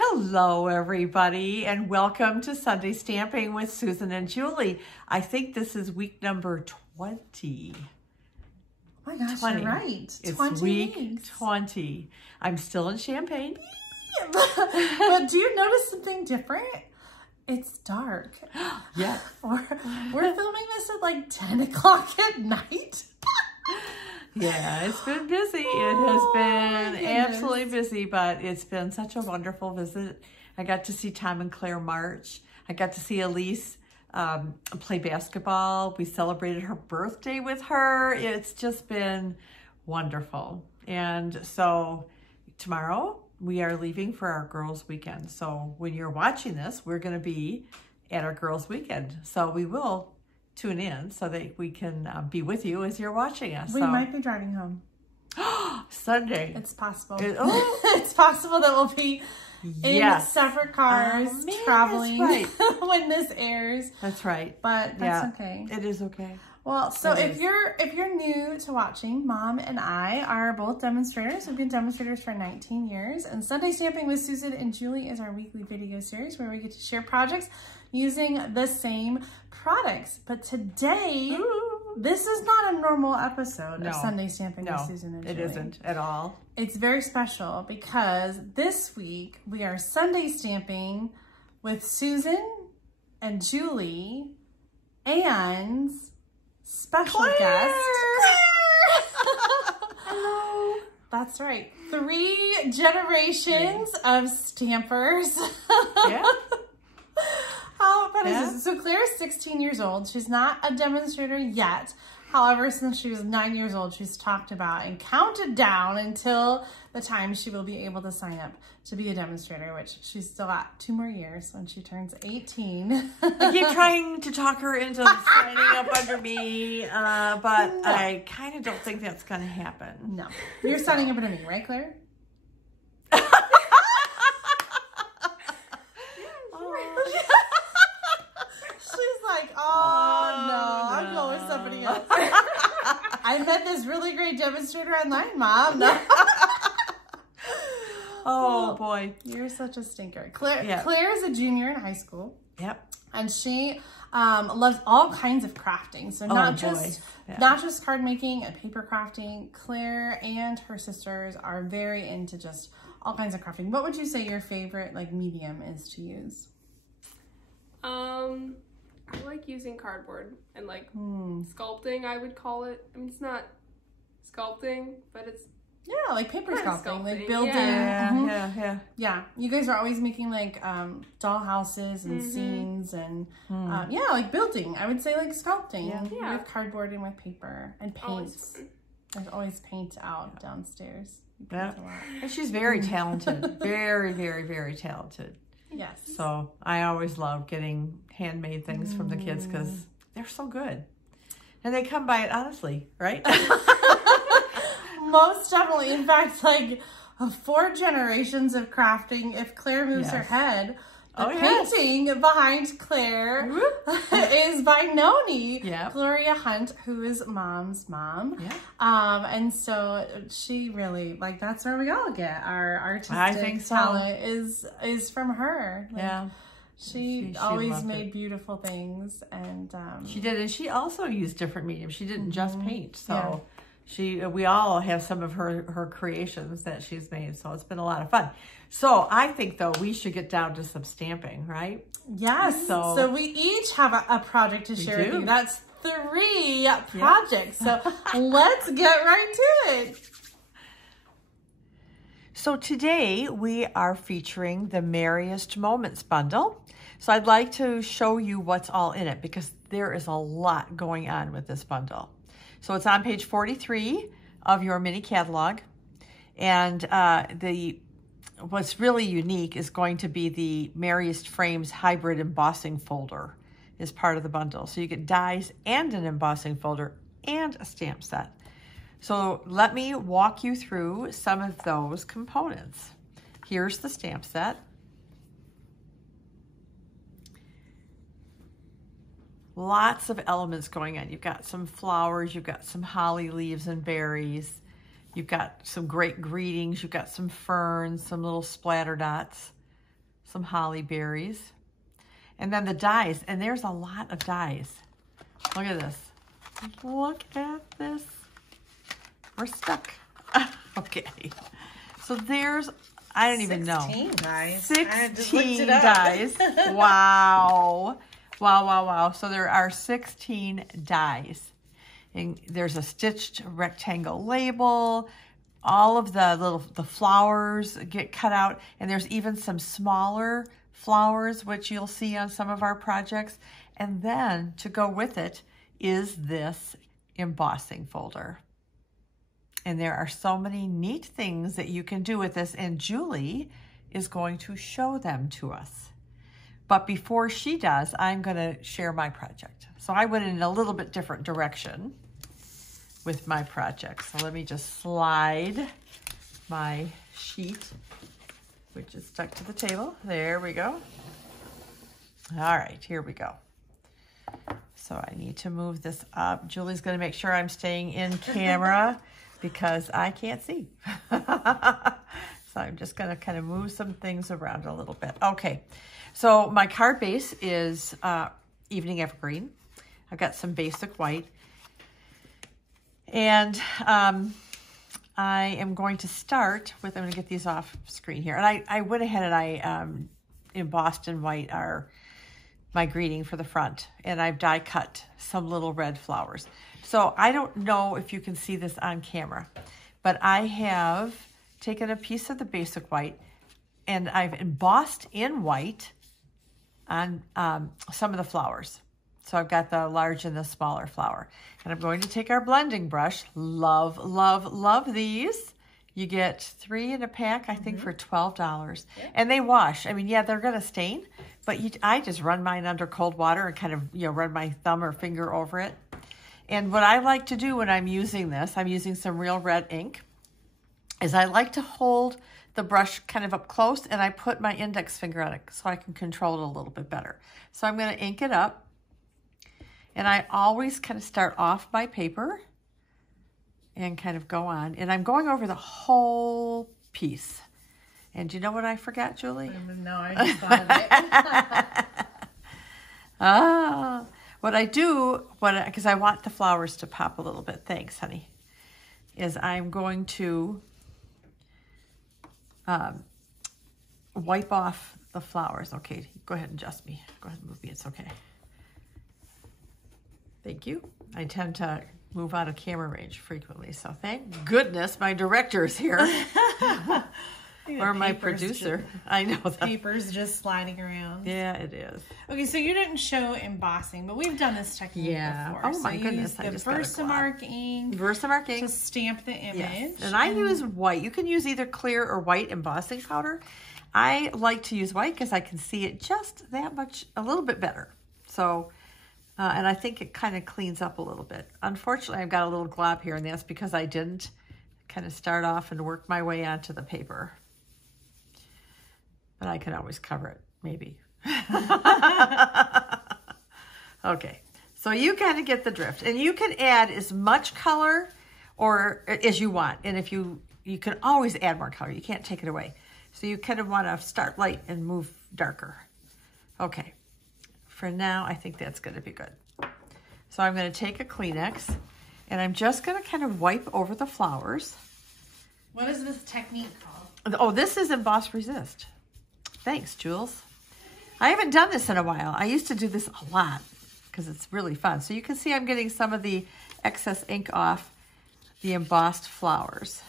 Hello, everybody, and welcome to Sunday Stamping with Susan and Julie. I think this is week number 20. Oh my gosh, 20. You're right. It's 20 week weeks. 20. I'm still in Champaign. But do you notice something different? It's dark. Yeah. We're filming this at like 10 o'clock at night. Yeah, it's been busy. It has been absolutely busy, but it's been such a wonderful visit. I got to see Tom and Claire march. I got to see Elise play basketball. We celebrated her birthday with her. It's just been wonderful. And so tomorrow we are leaving for our girls' weekend. So when you're watching this, we're going to be at our girls' weekend. So we will tune in so that we can be with you as you're watching us. We might be driving home. Sunday. It's possible. It's possible that we'll be in separate cars traveling when this airs. That's right. But that's okay. It is okay. Well, so if you're new to watching, Mom and I are both demonstrators. We've been demonstrators for 19 years. And Sunday Stamping with Susan and Julie is our weekly video series where we get to share projects using the same products. But today, this is not a normal episode of Sunday Stamping with Susan and Julie. It isn't at all. It's very special because this week we are Sunday Stamping with Susan and Julie and special guest. Hello. That's right. 3 generations of stampers. Yeah. How fun is this? So Claire's 16 years old. She's not a demonstrator yet. However, since she was 9 years old, she's talked about and counted down until the time she will be able to sign up to be a demonstrator, which she's still got 2 more years when she turns 18. I keep trying to talk her into signing up under me, but I kind of don't think that's going to happen. No. You're signing up under me, right, Claire? I met this really great demonstrator online, Mom. No. Oh, boy. You're such a stinker. Claire is a junior in high school. Yep. And she loves all kinds of crafting. So not just card making and paper crafting. Claire and her sisters are very into just all kinds of crafting. What would you say your favorite medium is to use? I like using cardboard and sculpting, I would call it. I mean, it's not sculpting, but it's like paper sculpting, like building. Yeah. You guys are always making doll houses and scenes and like building. I would say sculpting with cardboard and with paper and paints. There's always paint out downstairs. Yeah, and she's very talented. Very, very, very talented. Yes. So I always love getting handmade things from the kids because they're so good. And they come by it honestly, right? Most definitely. In fact, 4 generations of crafting, if Claire moves her head, the painting behind Claire is by Noni, Gloria Hunt, who is Mom's mom. Yeah. And so she really, that's where we all get our artistic talent is from her. She always made beautiful things, and she did, and she also used different mediums. She didn't just paint, so we all have some of her creations that she's made. So it's been a lot of fun. So I think though we should get down to some stamping, right? Yes. So we each have a project to share with you. That's 3 projects. So let's get right to it. So today we are featuring the Merriest Moments Bundle. So I'd like to show you what's all in it because there is a lot going on with this bundle. So it's on page 43 of your mini catalog. And what's really unique is going to be the Merriest Frames Hybrid Embossing Folder is part of the bundle. So you get dies and an embossing folder and a stamp set. So let me walk you through some of those components. Here's the stamp set. Lots of elements going on. You've got some flowers, you've got some holly leaves and berries, you've got some great greetings, you've got some ferns, some little splatter dots. some holly berries. And then the dies, and there's a lot of dies. Look at this. Look at this. We're stuck. Okay. So there's, I don't even know. 16 dies. 16 dies. Wow. Wow, wow, wow. So there are 16 dies. And there's a stitched rectangle label. All of the flowers get cut out. And there's even some smaller flowers, which you'll see on some of our projects. And then to go with it is this embossing folder. And there are so many neat things that you can do with this, and Julie is going to show them to us. But before she does, I'm going to share my project. So I went in a little bit different direction with my project. So let me just slide my sheet, which is stuck to the table. There we go. All right, here we go. So I need to move this up. Julie's going to make sure I'm staying in camera because I can't see. So I'm just going to kind of move some things around a little bit. Okay, so my card base is Evening Evergreen. I've got some basic white. And I am going to start with, I'm going to get these off screen here. And I went ahead and I embossed in white my greeting for the front. And I've die cut some little red flowers. So I don't know if you can see this on camera, but I have taken a piece of the basic white and I've embossed in white on some of the flowers. So I've got the large and the smaller flower. And I'm going to take our blending brush. Love, love, love these. You get 3 in a pack, I think, for $12. Yeah. And they wash. I mean, yeah, they're going to stain, but I just run mine under cold water and kind of, run my thumb or finger over it. And what I like to do when I'm using this, I'm using some real red ink, is I like to hold the brush kind of up close and I put my index finger on it so I can control it a little bit better. So I'm going to ink it up. And I always kind of start off my paper and kind of go on. And I'm going over the whole piece. And do you know what I forgot, Julie? No, I just thought of it. What I do, because I want the flowers to pop a little bit, thanks, honey, is I'm going to wipe off the flowers. Okay, go ahead and adjust me. Go ahead and move me, it's okay. Thank you. I tend to move out of camera range frequently, so thank goodness my director's here. Or my producer. I know that. Paper's just sliding around. Yeah, it is. Okay, so you didn't show embossing, but we've done this technique before. Oh my goodness. The Versamark ink. Versamark ink. To stamp the image. Yes. And I use white. You can use either clear or white embossing powder. I like to use white because I can see it just that much, a little bit better. So, and I think it kind of cleans up a little bit. Unfortunately, I've got a little glob here, and that's because I didn't kind of start off and work my way onto the paper. But I can always cover it, maybe. Okay, so you kind of get the drift. And you can add as much color or as you want. And if you can always add more color. You can't take it away. So you kind of want to start light and move darker. Okay, for now, I think that's going to be good. So I'm going to take a Kleenex, and I'm just going to kind of wipe over the flowers. What is this technique called? Oh, this is Emboss Resist. Thanks, Jules. I haven't done this in a while. I used to do this a lot because it's really fun. So you can see I'm getting some of the excess ink off the embossed flowers.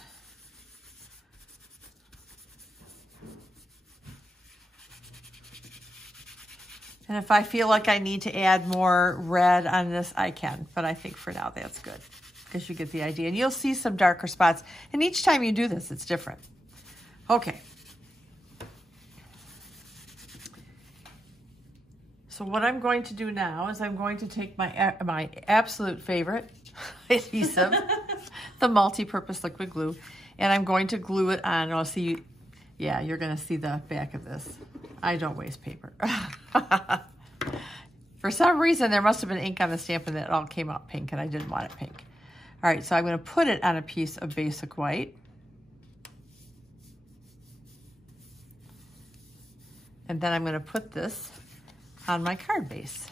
And if I feel like I need to add more red on this, I can. But I think for now that's good because you get the idea. And you'll see some darker spots. And each time you do this, it's different. Okay. So what I'm going to do now is I'm going to take my absolute favorite adhesive, the multi-purpose liquid glue, and I'm going to glue it on. I'll see, yeah, you're going to see the back of this. I don't waste paper. For some reason, there must have been ink on the stamp and it all came out pink, and I didn't want it pink. All right, so I'm going to put it on a piece of basic white. And then I'm going to put this on my card base.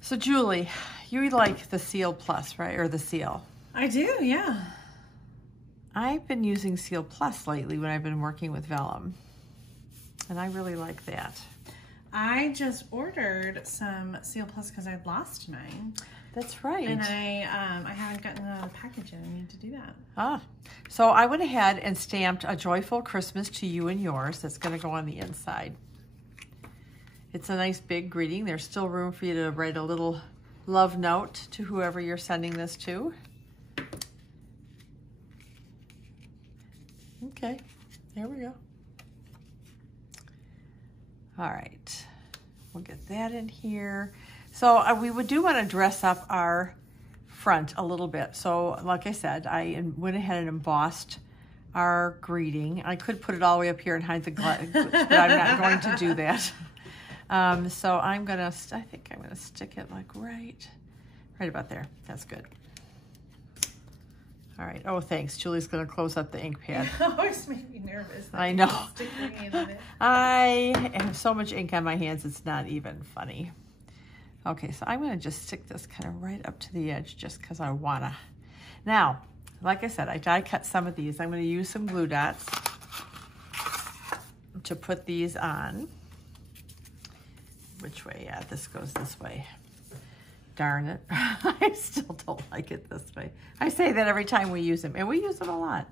So Julie, you like the Seal Plus, right? Or the Seal? I do, yeah. I've been using Seal Plus lately when I've been working with vellum. And I really like that. I just ordered some Seal Plus because I'd lost mine. That's right. And I haven't gotten the package yet. I need to do that. Ah, so I went ahead and stamped A Joyful Christmas to You and Yours. That's going to go on the inside. It's a nice big greeting. There's still room for you to write a little love note to whoever you're sending this to. Okay, there we go. All right, we'll get that in here. So we do want to dress up our front a little bit. So like I said, I went ahead and embossed our greeting. I could put it all the way up here and hide the glitch, but I'm not going to do that. So I think I'm gonna stick it like right about there. That's good. All right. Oh, thanks. Julie's gonna close up the ink pad. It always made me nervous. I know. Stick my hand in it. I have so much ink on my hands, it's not even funny. Okay, so I'm gonna just stick this kind of right up to the edge just because I wanna. Now, like I said, I die cut some of these. I'm gonna use some glue dots to put these on. Which way? Yeah, this goes this way. Darn it. I still don't like it this way. I say that every time we use them, and we use them a lot.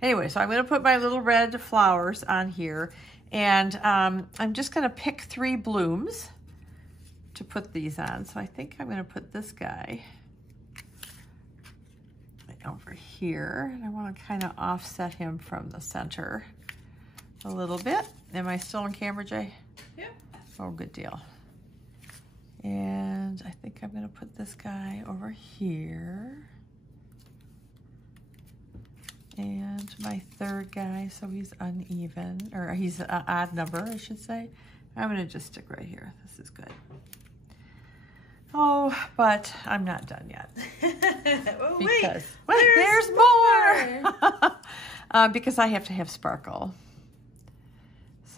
Anyway, so I'm going to put my little red flowers on here, and I'm just going to pick 3 blooms to put these on. So I think I'm going to put this guy over here, and I want to kind of offset him from the center a little bit. Am I still on camera, Jay? Yep. Oh, good deal. And I think I'm going to put this guy over here. And my third guy, so he's uneven, or he's an odd number, I should say. I'm going to just stick right here. This is good. Oh, but I'm not done yet. Oh, because, wait, there's more! Because I have to have sparkle.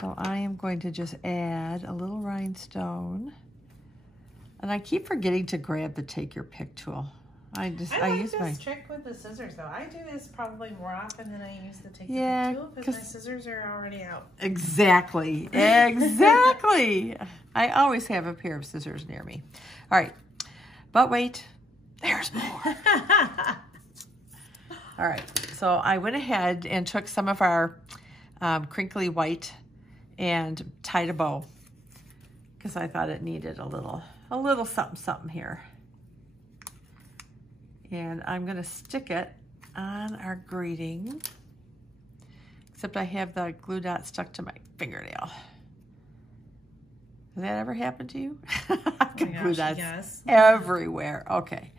So I am going to just add a little rhinestone. And I keep forgetting to grab the take your pick tool. I use this trick with the scissors though. I do this probably more often than I use the take your pick tool because my scissors are already out. Exactly. Exactly. I always have a pair of scissors near me. All right. But wait, there's more. All right. So I went ahead and took some of our crinkly white and tied a bow because I thought it needed a little something here. And I'm going to stick it on our greeting, except I have the glue dot stuck to my fingernail. Has that ever happened to you? I've got glue dots everywhere. Okay,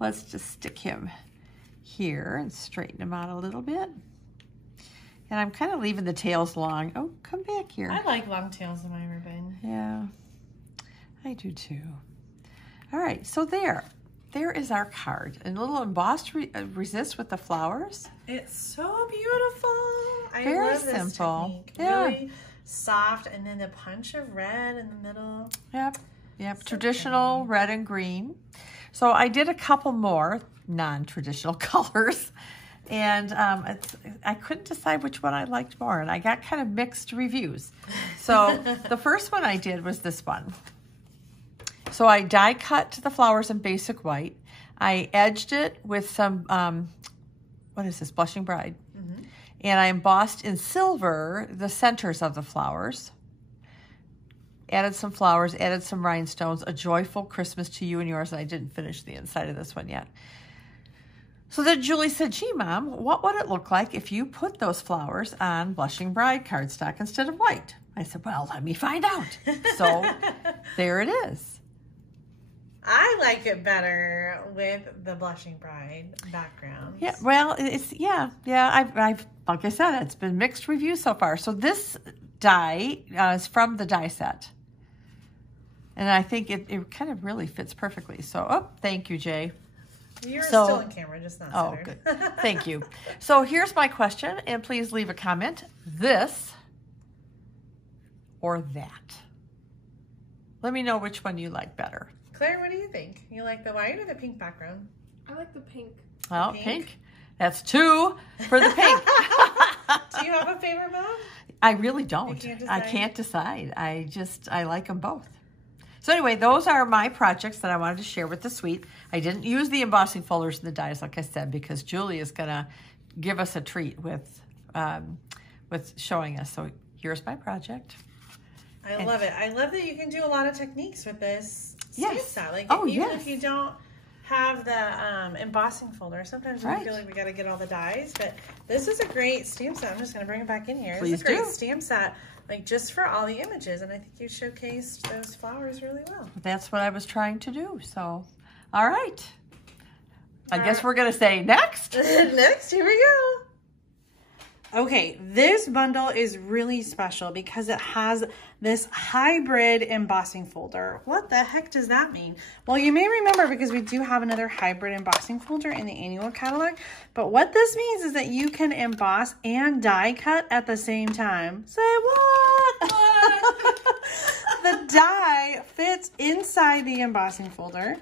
let's just stick him here and straighten him out a little bit. And I'm kind of leaving the tails long. Oh, come back here. I like long tails in my ribbon. Yeah, I do too. All right, so there is our card. And a little embossed resist with the flowers. It's so beautiful. Very I love this simple. technique. Yeah. Really soft, and then the punch of red in the middle. Yep. So Traditional pretty. red and green. So I did a couple more non-traditional colors. And I couldn't decide which one I liked more, and I got kind of mixed reviews. So the first one I did was this one. So I die cut the flowers in basic white. I edged it with some, what is this, Blushing Bride. Mm-hmm. And I embossed in silver the centers of the flowers. Added some flowers, added some rhinestones, A Joyful Christmas to You and Yours, and I didn't finish the inside of this one yet. So then Julie said, gee, Mom, what would it look like if you put those flowers on Blushing Bride cardstock instead of white? I said, well, let me find out. So there it is. I like it better with the Blushing Bride background. Yeah, well, I've like I said, it's been mixed reviews so far. So this die is from the die set. And I think it kind of really fits perfectly. So, oh, thank you, Jay. You're still on camera, just not centered. Oh, good. Thank you. So here's my question, and please leave a comment. This or that? Let me know which one you like better. Claire, what do you think? You like the white or the pink background? I like the pink. Oh, pink. That's 2 for the pink. Do you have a favorite, Mom? I really don't. I can't decide. I like them both. So anyway, those are my projects that I wanted to share with the suite. I didn't use the embossing folders and the dies, like I said, because Julie is going to give us a treat with showing us. So here's my project. I love it. I love that you can do a lot of techniques with this stamp set. Like even if you don't have the embossing folder, sometimes we feel like we got to get all the dies, but this is a great stamp set. I'm just going to bring it back in here. This is a great stamp set, like just for all the images, and I think you showcased those flowers really well. That's what I was trying to do. So, all right. I guess we're going to say next. Next, here we go. Okay, this bundle is really special because it has this hybrid embossing folder. What the heck does that mean? Well, you may remember because we do have another hybrid embossing folder in the annual catalog. But what this means is that you can emboss and die cut at the same time. Say what? The die fits inside the embossing folder.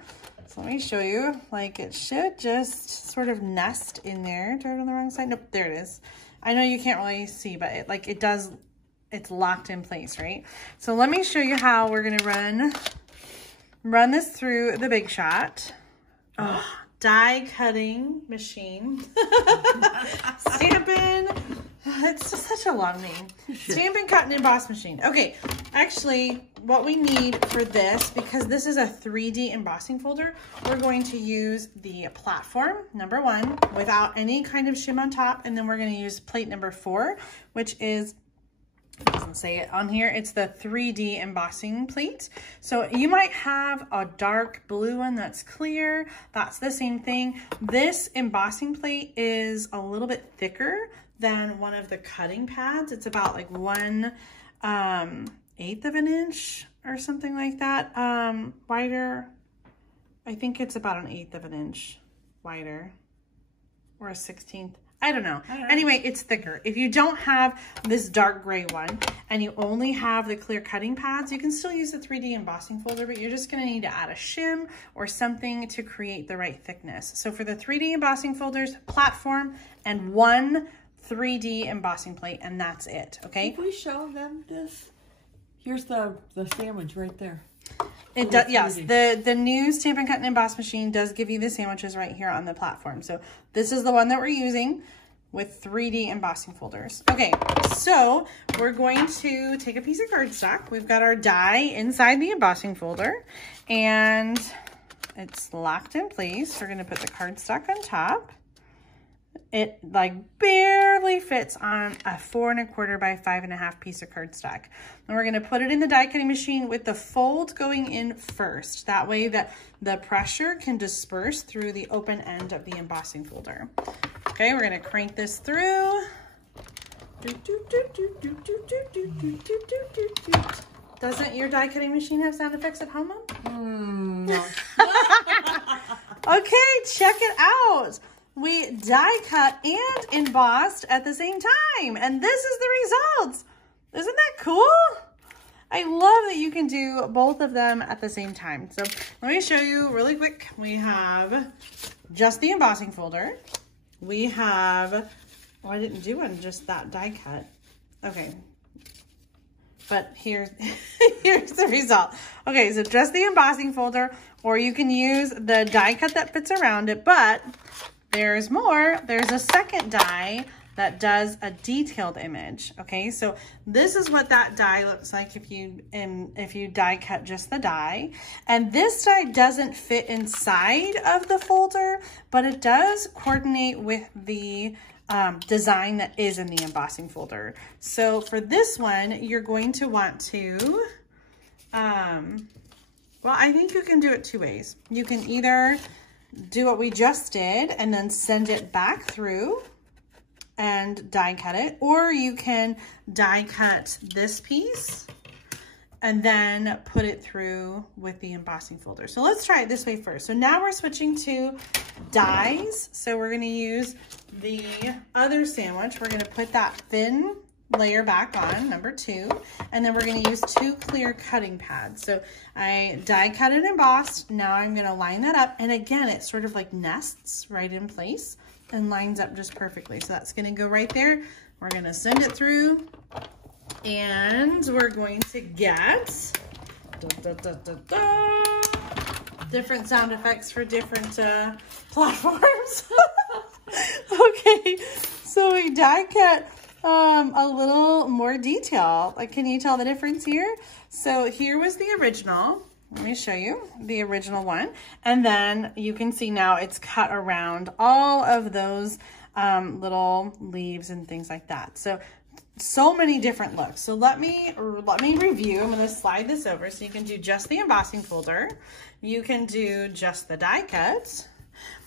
So let me show you. Like it should just sort of nest in there. Do I have it on the wrong side? Nope, there it is. I know you can't really see, but it does, it's locked in place, right? So let me show you how we're gonna run this through the Big Shot. Oh, die cutting machine. Stampin', it's just such a long name. Stampin' Cut and Emboss Machine. Okay, actually what we need for this, because this is a 3D embossing folder, we're going to use the platform, number 1, without any kind of shim on top, and then we're gonna use plate number 4, which is, it doesn't say it on here, it's the 3D embossing plate. So you might have a dark blue one that's clear, that's the same thing. This embossing plate is a little bit thicker than one of the cutting pads. It's about like 1/8 of an inch or something like that, wider. I think it's about 1/8 of an inch wider, or a 1/16. I don't know. Anyway, it's thicker. If you don't have this dark gray one and you only have the clear cutting pads, you can still use the 3D embossing folder, but you're just gonna need to add a shim or something to create the right thickness. So for the 3D embossing folders, platform, and 1 3D embossing plate, and that's it, okay? If we show them this, here's the sandwich right there. It does, yes. The new Stampin' Cut and Emboss machine does give you the sandwiches right here on the platform. So this is the one that we're using with 3D embossing folders. Okay, so we're going to take a piece of cardstock. We've got our die inside the embossing folder, and it's locked in place. We're gonna put the cardstock on top. It like barely fits on a 4 1/4 by 5 1/2 piece of cardstock. And we're gonna put it in the die cutting machine with the fold going in first. That way that the pressure can disperse through the open end of the embossing folder. Okay, we're gonna crank this through. Doesn't your die cutting machine have sound effects at home, Mom? No. Okay, check it out. We die cut and embossed at the same time, and this is the results. Isn't that cool? I love that you can do both of them at the same time. So let me show you really quick. We have just the embossing folder. We have, oh, I didn't do one, just that die cut. Okay, but here's the result. Okay, so just the embossing folder, or you can use the die cut that fits around it, but there's more. There's a second die that does a detailed image. Okay, so this is what that die looks like if you die cut just the die. And this die doesn't fit inside of the folder, but it does coordinate with the design that is in the embossing folder. So for this one, you're going to want to, well, I think you can do it 2 ways. You can either do what we just did and then send it back through and die cut it, or you can die cut this piece and then put it through with the embossing folder. So let's try it this way first. So now we're switching to dies. So we're gonna use the other sandwich. We're gonna put that thin layer back on, number 2, and then we're going to use 2 clear cutting pads. So I die cut and embossed. Now I'm going to line that up, and again it sort of like nests right in place and lines up just perfectly. So that's going to go right there. We're going to send it through, and we're going to get different sound effects for different platforms. Okay, so we die cut a little more detail. Like, can you tell the difference here? So here was the original. Let me show you the original one. And then you can see now it's cut around all of those little leaves and things like that. So many different looks. So let me review. I'm going to slide this over so you can do just the embossing folder. You can do just the die cuts.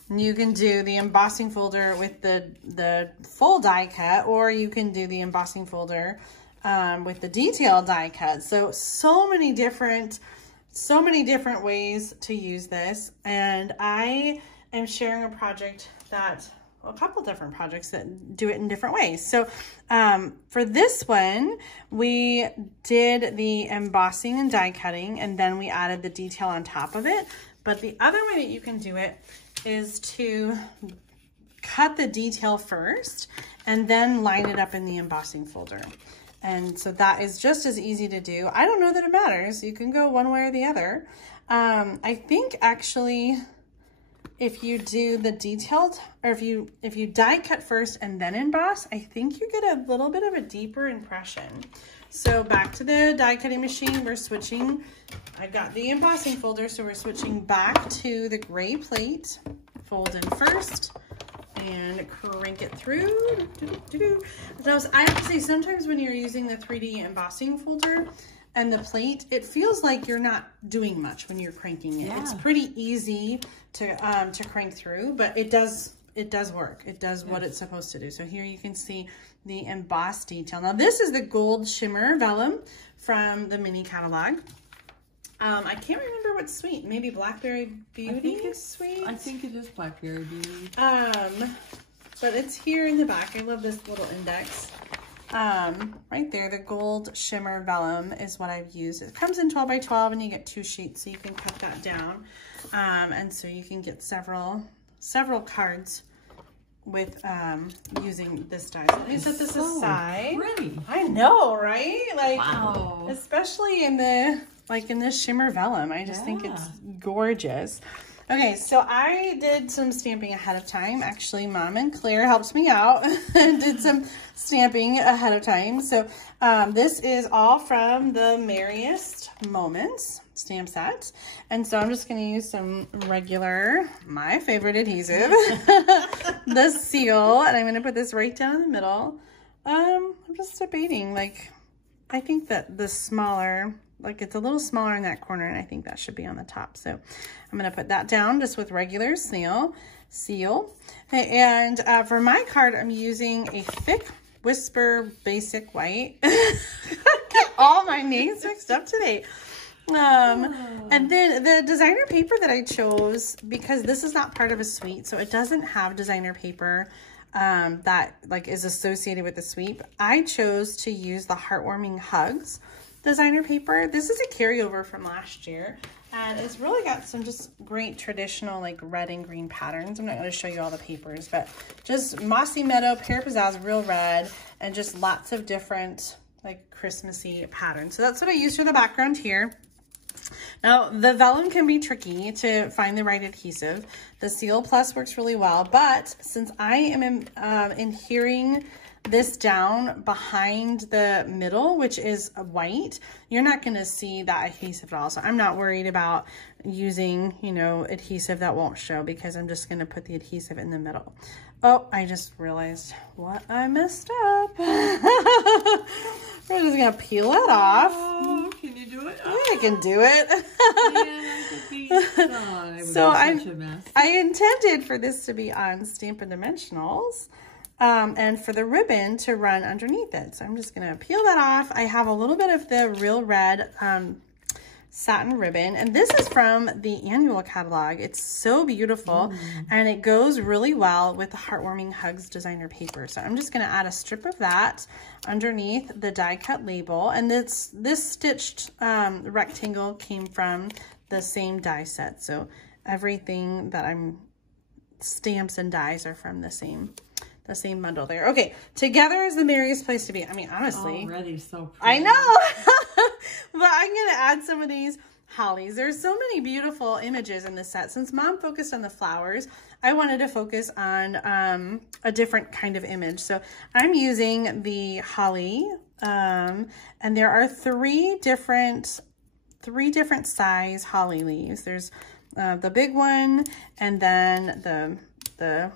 You can do the embossing folder with the full die cut, or you can do the embossing folder with the detail die cut. So many different ways to use this. And I am sharing a project a couple different projects that do it in different ways. So for this one, we did the embossing and die cutting, and then we added the detail on top of it. But the other way that you can do it is to cut the detail first and then line it up in the embossing folder. And so that is just as easy to do. I don't know that it matters. You can go one way or the other. I think actually if you do the detailed, or if you die cut first and then emboss, I think you get a little bit of a deeper impression. So back to the die cutting machine, we're switching. I got the embossing folder, so we're switching back to the gray plate. Fold in first and crank it through. Now, I have to say, sometimes when you're using the 3D embossing folder and the plate, it feels like you're not doing much when you're cranking it. Yeah. It's pretty easy to crank through, but it does work. It does what it's supposed to do. So here you can see the embossed detail. Now this is the gold shimmer vellum from the mini catalog. I can't remember what's sweet. Maybe Blackberry Beauty. I think it's sweet. I think it is Blackberry Beauty. But it's here in the back. I love this little index. Right there, the gold shimmer vellum is what I've used. It comes in 12 by 12 and you get 2 sheets, so you can cut that down. And so you can get several cards with using this die. So let me set this aside. Pretty. I know, right? Like, wow. Especially in this shimmer vellum. I just think it's gorgeous. Okay, so I did some stamping ahead of time. Actually, Mom and Claire helped me out and did some stamping ahead of time. So this is all from the Merriest Moments stamp set. And so I'm just going to use some regular, my favorite adhesive, the seal. And I'm going to put this right down in the middle. I'm just debating, like, I think that the smaller, like it's a little smaller in that corner, and I think that should be on the top. So I'm going to put that down just with regular seal. And for my card, I'm using a thick Whisper Basic White. Get all my names mixed up today. And then the designer paper that I chose, because this is not part of a suite, so it doesn't have designer paper that like is associated with the suite. I chose to use the Heartwarming Hugs designer paper. This is a carryover from last year, and it's really got some just great traditional like red and green patterns. I'm not going to show you all the papers, but just Mossy Meadow, Pear Pizzazz, Real Red, and just lots of different like Christmassy patterns. So that's what I used for the background here. Now, the vellum can be tricky to find the right adhesive. The Seal Plus works really well, but since I am adhering this down behind the middle, which is white, you're not going to see that adhesive at all. So I'm not worried about using, you know, adhesive that won't show, because I'm just going to put the adhesive in the middle. Oh, I just realized what I messed up. We're just going to peel it off. Oh, can you do it? Yeah, I can do it. So I intended for this to be on Stampin' Dimensionals. and for the ribbon to run underneath it. So I'm just gonna peel that off. I have a little bit of the Real Red satin ribbon, and this is from the annual catalog. It's so beautiful, and it goes really well with the Heartwarming Hugs designer paper. So I'm just gonna add a strip of that underneath the die cut label, and this stitched rectangle came from the same die set. So everything that I'm stamps and dies are from the same bundle there. Okay, together is the merriest place to be. I mean, honestly. Already so pretty. I know. But I'm going to add some of these hollies. There's so many beautiful images in this set. Since Mom focused on the flowers, I wanted to focus on a different kind of image. So I'm using the holly, and there are three different size holly leaves. There's the big one, and then the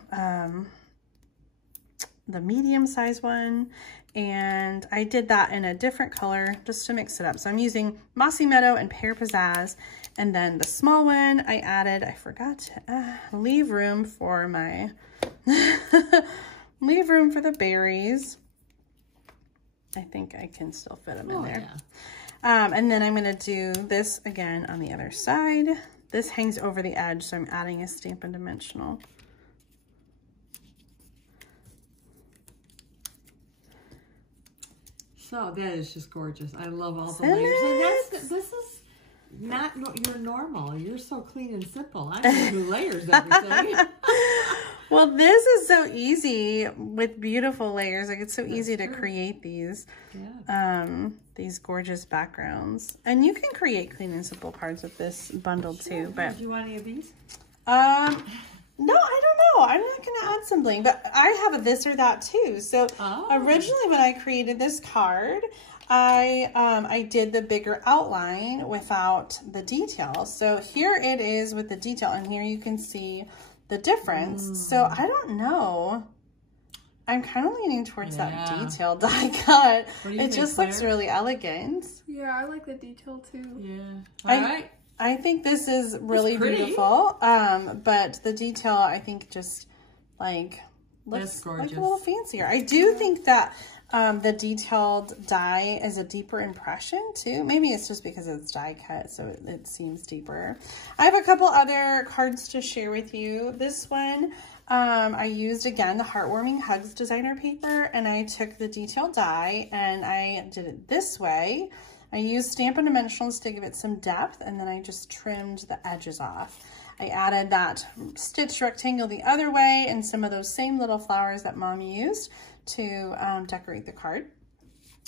medium size one, and I did that in a different color just to mix it up. So I'm using Mossy Meadow and Pear Pizzazz, and then the small one I added, I forgot to leave room for my leave room for the berries. I think I can still fit them in there. Yeah. And then I'm going to do this again on the other side. This hangs over the edge, so I'm adding a Stampin' Dimensional. So that is just gorgeous. I love all the layers. And this is not your normal. You're so clean and simple. I don't do layers everything. Well, this is so easy with beautiful layers. Like, it's so easy to create these gorgeous backgrounds. And you can create clean and simple parts with this bundle too. But do you want any of these? No, I don't know. I'm not going to add some bling, but I have a this or that too. So originally when I created this card, I did the bigger outline without the detail. So here it is with the detail, and here you can see the difference. So I don't know. I'm kind of leaning towards that detailed die cut. It just looks really elegant. Yeah, I like the detail too. Yeah. All right. I think this is really beautiful, but the detail, I think, just like looks like a little fancier. I do think that the detailed die is a deeper impression too. Maybe it's just because it's die cut, so it seems deeper. I have a couple other cards to share with you. This one, I used, again, the Heartwarming Hugs designer paper, and I took the detailed die and I did it this way. I used Stampin' Dimensionals to give it some depth, and then I just trimmed the edges off. I added that stitch rectangle the other way and some of those same little flowers that Mom used to decorate the card.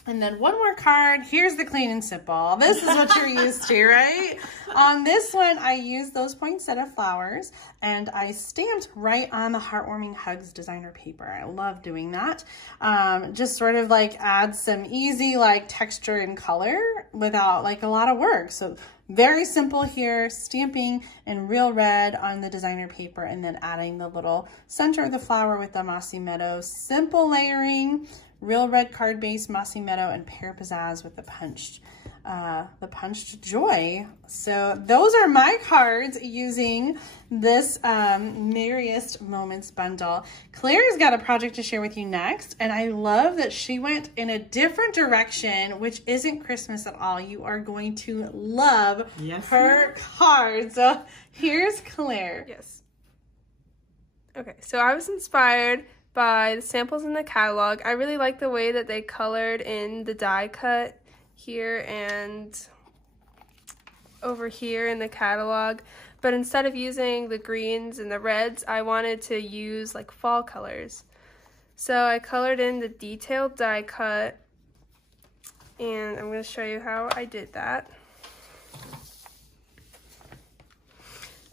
And then one more card. Here's the clean and simple. This is what you're used to, right? On this one, I used those poinsettia flowers, and I stamped right on the Heartwarming Hugs designer paper. I love doing that. Just sort of like add some easy like texture and color without like a lot of work. So very simple here, stamping in Real Red on the designer paper, and then adding the little center of the flower with the Mossy Meadow. Simple layering. Real Red card base, Mossy Meadow, and Pear Pizzazz with the punched joy. So those are my cards using this Merriest Moments bundle. Claire's got a project to share with you next, and I love that she went in a different direction, which isn't Christmas at all. You are going to love her cards. So here's Claire. Yes. Okay, so I was inspired by the samples in the catalog. I really like the way that they colored in the die cut here and over here in the catalog, but instead of using the greens and the reds, I wanted to use like fall colors. So I colored in the detailed die cut, and I'm going to show you how I did that.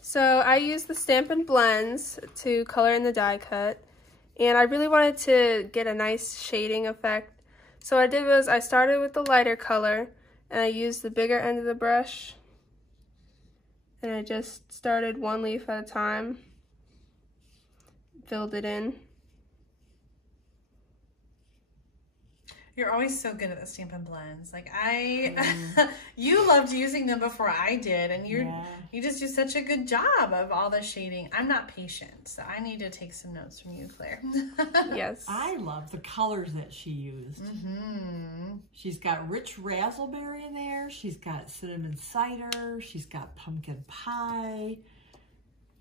So I used the Stampin' Blends to color in the die cut, and I really wanted to get a nice shading effect. So what I did was I started with the lighter color, and I used the bigger end of the brush, and I just started one leaf at a time, filled it in. You're always so good at the Stampin' Blends. Like you loved using them before I did, and you just do such a good job of all the shading. I'm not patient, so I need to take some notes from you, Claire. Yes. I love the colors that she used. She's got rich raspberry in there. She's got cinnamon cider. She's got pumpkin pie.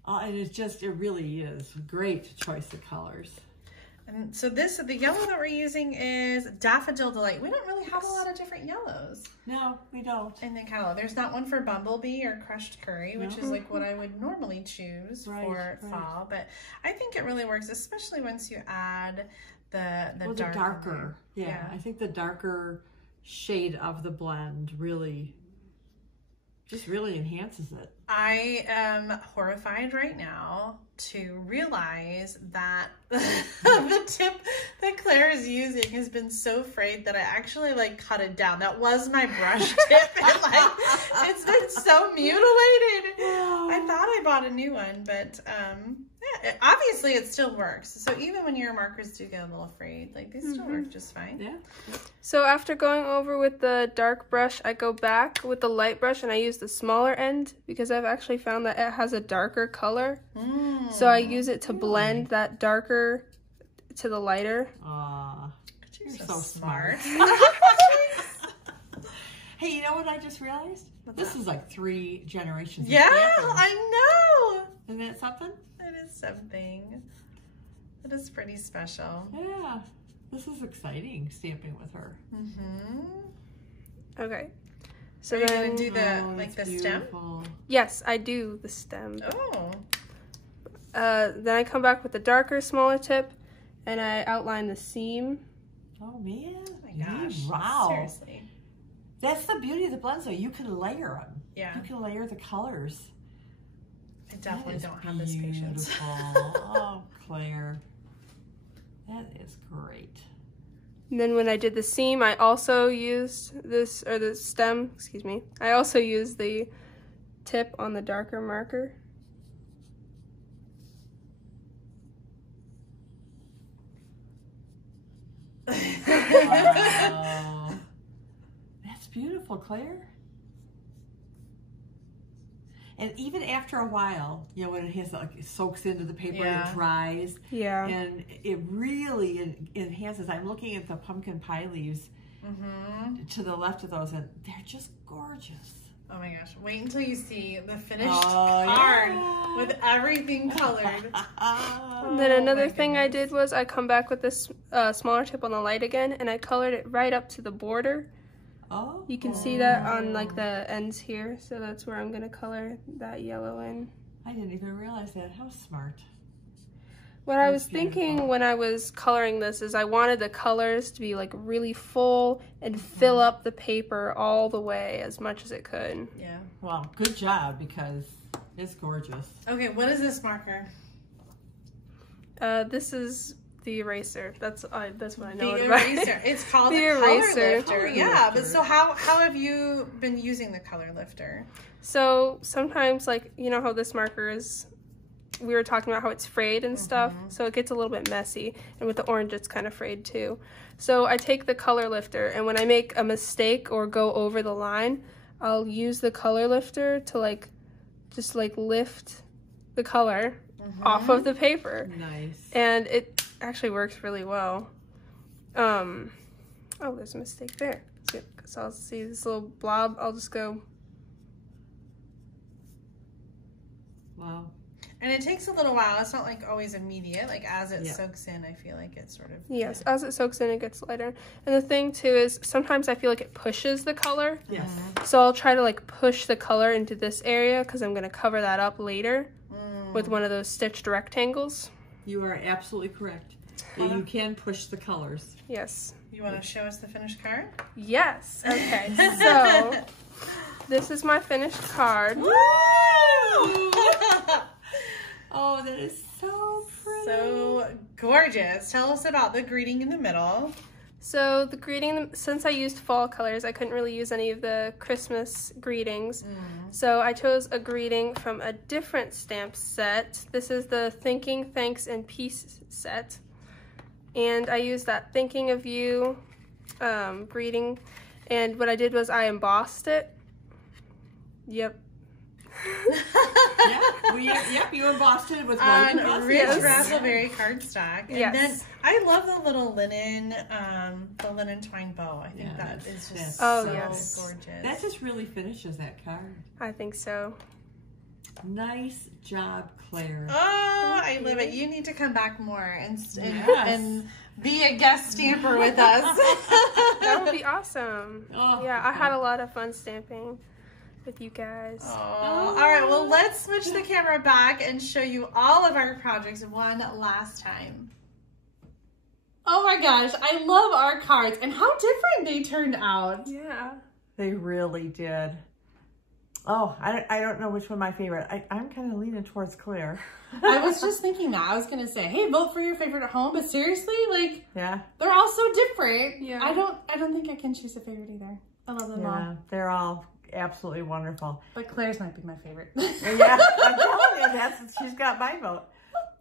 And it really is a great choice of colors. And so the yellow that we're using is Daffodil Delight. We don't really have a lot of different yellows. No, we don't. In the catalog. There's not one for Bumblebee or Crushed Curry, which is like what I would normally choose for fall. But I think it really works, especially once you add the darker. Yeah, I think the darker shade of the blend really enhances it. I am horrified right now to realize that the tip that Claire is using has been so frayed that I actually like cut it down. That was my brush tip, and like it's been so mutilated. I thought I bought a new one, but obviously it still works. So even when your markers do get a little frayed, like they still work just fine. Yeah. So after going over with the dark brush, I go back with the light brush and I use the smaller end because I've actually found that it has a darker color. So I use it to blend that darker to the lighter. You're so smart. Hey, you know what I just realized? This is like 3 generations. Yeah, I know. Isn't that something? It is something. It is pretty special. Yeah. This is exciting, stamping with her. Okay. So you're going to do the stem? Yes, I do the stem. Oh. Then I come back with the darker, smaller tip, and I outline the seam. Oh, man. Oh, my gosh. Wow. Seriously. That's the beauty of the blends, though. You can layer them. Yeah. You can layer the colors. I definitely don't have this patience. Oh, Claire. That is great. And then when I did the seam, I also used this, or the stem, excuse me. I also used the tip on the darker marker. Wow. That's beautiful, Claire. And even after a while, you know, when it soaks into the paper and it dries, and it really enhances. I'm looking at the pumpkin pie leaves to the left of those, and they're just gorgeous. Oh my gosh. Wait until you see the finished card with everything colored. And then another thing I did was I come back with this smaller tip on the light again, and I colored it right up to the border. Oh. You can see that on like the ends here, so that's where I'm going to color that yellow in. I didn't even realize that. How smart. What I was thinking when I was coloring this is I wanted the colors to be like really full and fill up the paper all the way as much as it could. Yeah. Well, good job, because it's gorgeous. Okay, what is this marker? This is the eraser. That's what I know. The eraser. It's called the color lifter. Yeah, but so how have you been using the color lifter? So sometimes, like, you know how this marker is, we were talking about how it's frayed and stuff, so it gets a little bit messy, and with the orange it's kind of frayed too. So I take the color lifter, and when I make a mistake or go over the line, I'll use the color lifter to just lift the color off of the paper. Nice. And it actually works really well. Oh, there's a mistake there. So I'll see this little blob. I'll just go. Wow. And it takes a little while. It's not like always immediate. Like as it soaks in, I feel like it's sort of... Yes, as it soaks in, it gets lighter. And the thing too is sometimes I feel like it pushes the color. Yes. So I'll try to like push the color into this area because I'm going to cover that up later with one of those stitched rectangles. You are absolutely correct. You can push the colors. Yes. You want to show us the finished card? Yes. Okay. So this is my finished card. Woo! Oh, that is so pretty. So gorgeous. Tell us about the greeting in the middle. So the greeting, since I used fall colors, I couldn't really use any of the Christmas greetings. So I chose a greeting from a different stamp set. This is the Thinking, Thanks, and Peace set. And I used that Thinking of You breeding. And what I did was I embossed it. Yep. Yep, you embossed it with white on rich raspberry cardstock. And then I love the little linen, twine bow. I think that is just so gorgeous. That just really finishes that card. I think so. Nice job, Claire. Oh, I love it. You need to come back more and be a guest stamper with us. That would be awesome. Oh, yeah, I had a lot of fun stamping with you guys. Oh. All right, well, let's switch the camera back and show you all of our projects one last time. Oh my gosh, I love our cards and how different they turned out. Yeah. They really did. Oh, I don't know which one my favorite. I'm kind of leaning towards Claire. I was just thinking that. I was going to say, hey, vote for your favorite at home. But seriously, like, they're all so different. Yeah. I don't think I can choose a favorite either. I love them all. Yeah, they're all absolutely wonderful. But Claire's might be my favorite. Yeah, I'm telling you, she's got my vote.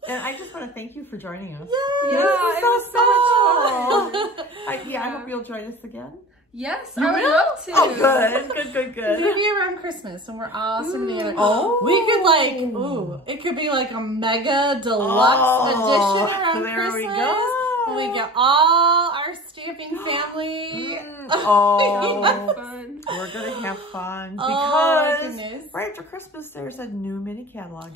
And I just want to thank you for joining us. Yeah, it was so much fun. I hope you'll join us again. Yes, I would love to. Oh, good. Maybe around Christmas when we're all sitting together. Oh, we could it could be like a mega deluxe edition around Christmas. There we go. We get all our stamping family. Fun. We're gonna have fun because right after Christmas there's a new mini catalog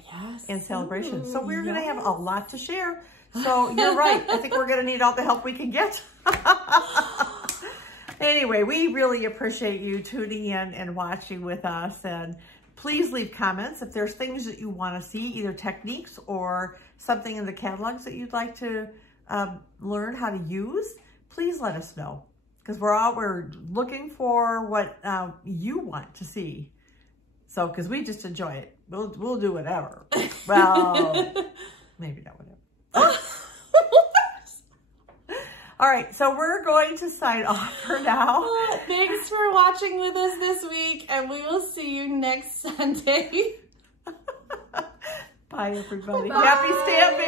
and celebration. So we're gonna have a lot to share. So you're right. I think we're gonna need all the help we can get. Anyway, we really appreciate you tuning in and watching with us. And please leave comments if there's things that you want to see, either techniques or something in the catalogs that you'd like to learn how to use. Please let us know, because we're looking for what you want to see. So, because we just enjoy it, we'll do whatever. Well, maybe not whatever. All right, so we're going to sign off for now. Thanks for watching with us this week, and we will see you next Sunday. Bye, everybody. Bye. Happy stamping.